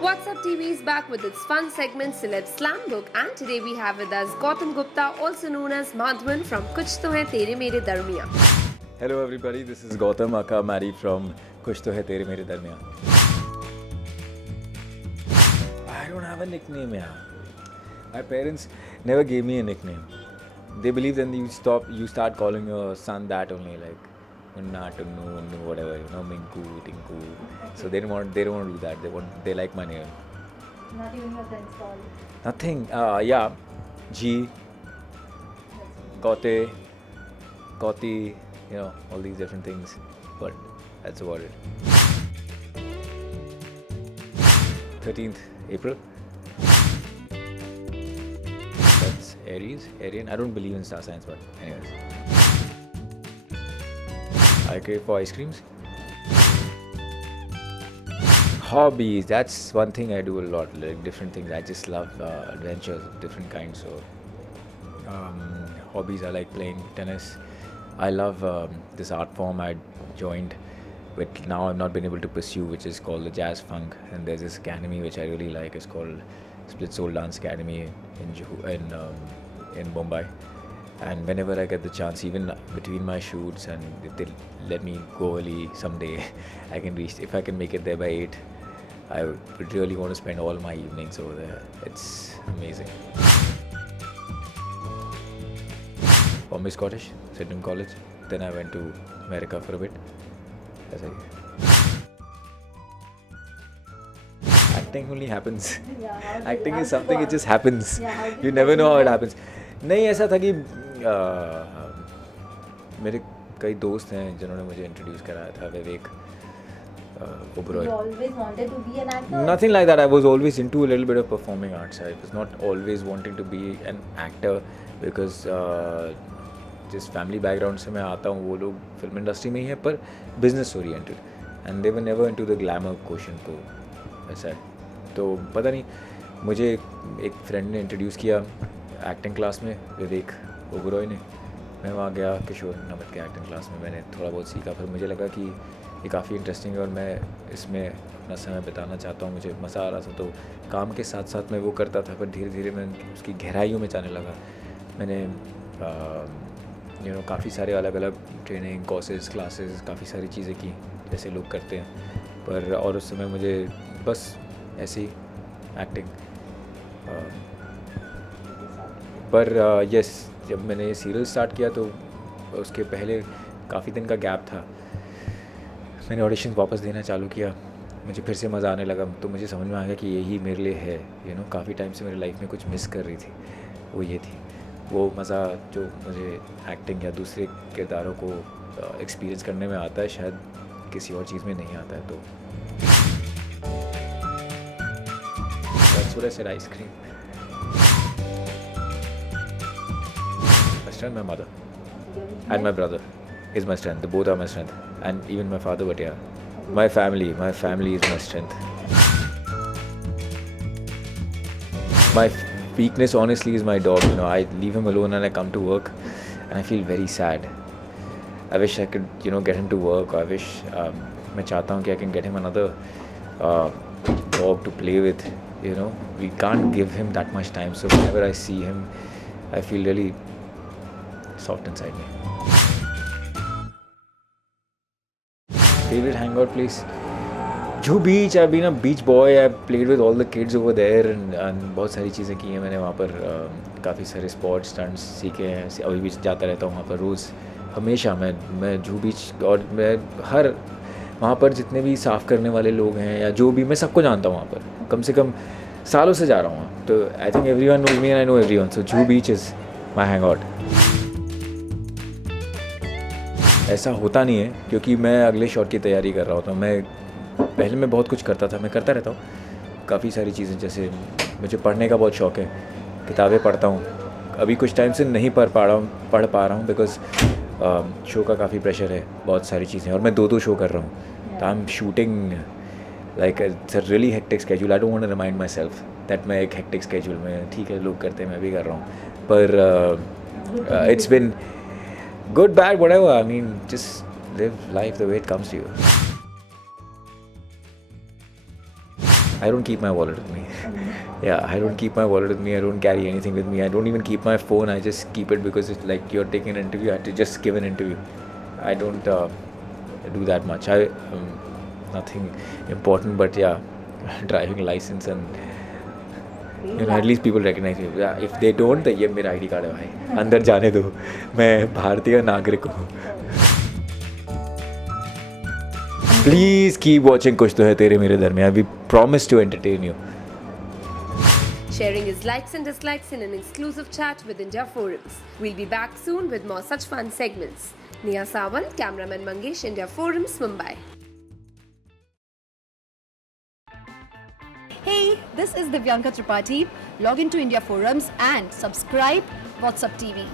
What's Up TV is back with its fun segment Celeb Slam Book, and today we have with us Gautam Gupta, also known as Madhavan from Kuch To Hai Tere Mere Darmiyan. Hello everybody, this is Gautam Aka Mari from Kuch To Hai Tere Mere Darmiyan. I don't have a nickname, yeah. My parents never gave me a nickname. They believe then you start calling your son that only, like Unna, Tunnu, whatever, Minku, Tinku. So they don't want to do that. They like my name. Not even your friends call. Nothing. Yeah, G, Kote, Koti, all these different things. But that's about it. 13th April. That's Aries, Arian. I don't believe in star signs, but anyways. I crave for ice creams. Hobbies, that's one thing I do a lot, like different things. I just love adventures of different kinds. So hobbies, I like playing tennis. I love this art form I joined, but now I've not been able to pursue, which is called the Jazz Funk. And there's this academy which I really like. It's called Split Soul Dance Academy in Mumbai. And whenever I get the chance, even between my shoots, and if they let me go early someday, I can reach. If I can make it there by 8, I would really want to spend all my evenings over there. It's amazing. Bombay Scottish, Sydenham College. Then I went to America for a bit. Acting only happens. Acting is something, it just happens. You never know how it happens. नहीं ऐसा था कि मेरे कई दोस्त हैं जिन्होंने मुझे इंट्रोड्यूस कराया था Vivek Oberoi. You always wanted to be an actor? Nothing like that. I was always into a little bit of performing arts. I was not always wanting to be an actor because जिस family background से मैं आता हूँ वो लोग film industry में ही है पर business oriented, and they were never into the glamour question. तो ऐसा है. तो पता नहीं, मुझे एक फ्रेंड ने इंट्रोड्यूस किया एक्टिंग क्लास में, विवेक ओबरॉय ने. मैं वहाँ गया किशोर नमत के एक्टिंग क्लास में. मैंने थोड़ा बहुत सीखा. फिर मुझे लगा कि ये काफ़ी इंटरेस्टिंग है और मैं इसमें अपना समय बिताना चाहता हूँ. मुझे मज़ा आ रहा था, तो काम के साथ साथ मैं वो करता था. पर धीरे धीरे मैं उसकी गहराइयों में जाने लगा. मैंने काफ़ी सारे अलग अलग ट्रेनिंग कोर्सेज क्लासेस काफ़ी सारी चीज़ें की जैसे लोग करते हैं. पर और उस समय मुझे बस ऐसे ही एक्टिंग. पर यस, जब मैंने ये सीरियल स्टार्ट किया तो उसके पहले काफ़ी दिन का गैप था. मैंने ऑडिशन वापस देना चालू किया. मुझे फिर से मज़ा आने लगा. तो मुझे समझ में आ गया कि यही मेरे लिए है. काफ़ी टाइम से मेरी लाइफ में कुछ मिस कर रही थी, वो ये थी. वो मज़ा जो मुझे एक्टिंग या दूसरे किरदारों को एक्सपीरियंस करने में आता है, शायद किसी और चीज़ में नहीं आता है. तो that's what I said, ice cream. My strength, my mother and my brother is my strength. They both are my strength, and even my father. But yeah, my family is my strength. My weakness, honestly, is my dog. I leave him alone and I come to work, and I feel very sad. I wish I could, get him to work. I wish मैं चाहता हूँ कि I can get him another dog to play with. We can't give him that much time. So whenever I see him, I feel really soft inside me. Favorite hangout place? Juhu Beach. I've been a beach boy. I've played with all the kids over there and बहुत सारी चीज़ें की हैं मैंने वहाँ पर. काफ़ी सारे स्पॉर्ट्स स्टंट्स सीखे हैं. अभी भी जाता रहता हूँ वहाँ पर रोज़. हमेशा मैं जुहू बीच, और मैं हर वहाँ पर जितने भी साफ़ करने वाले लोग हैं या जो भी, मैं सबको जानता हूँ वहाँ पर. कम से कम सालों से जा रहा हूँ. तो I think everyone knows me and I know everyone. So Juhu beach is my hang out. ऐसा होता नहीं है क्योंकि मैं अगले शॉट की तैयारी कर रहा होता हूँ. पहले मैं बहुत कुछ करता था, मैं करता रहता हूँ काफ़ी सारी चीज़ें. जैसे मुझे पढ़ने का बहुत शौक़ है, किताबें पढ़ता हूँ. अभी कुछ टाइम से नहीं पढ़ पा रहा हूँ बिकॉज शो का काफ़ी प्रेशर है, बहुत सारी चीज़ें, और मैं 2 शो कर रहा हूँ. तो I am shooting like it's a really hectic schedule. I don't want to remind myself that मैं एक हेक्टिक स्केड्यूल में, ठीक है लोग करते हैं मैं भी कर रहा हूँ. पर it's been good, bad, whatever. I mean, just live life the way it comes to you. I don't keep my wallet with me. Yeah, I don't keep my wallet with me. I don't carry anything with me. I don't even keep my phone. I just keep it because it's like you're taking an interview. I have to just give an interview. I don't do that much. Nothing important, but yeah, driving license and at least people recognize me. Yeah, if they don't, तो ये मेरा ID card है भाई. अंदर जाने दो. मैं भारतीय नागरिक हूँ. Please keep watching कुछ तो है तेरे मेरे दरमियान. We promise to entertain you. Sharing his likes and dislikes in an exclusive chat with India Forums. We'll be back soon with more such fun segments. Nia Sawant, cameraman Mangesh, India Forums, Mumbai. Hey, this is Divyanka Tripathi. Log into India Forums and subscribe WhatsApp TV.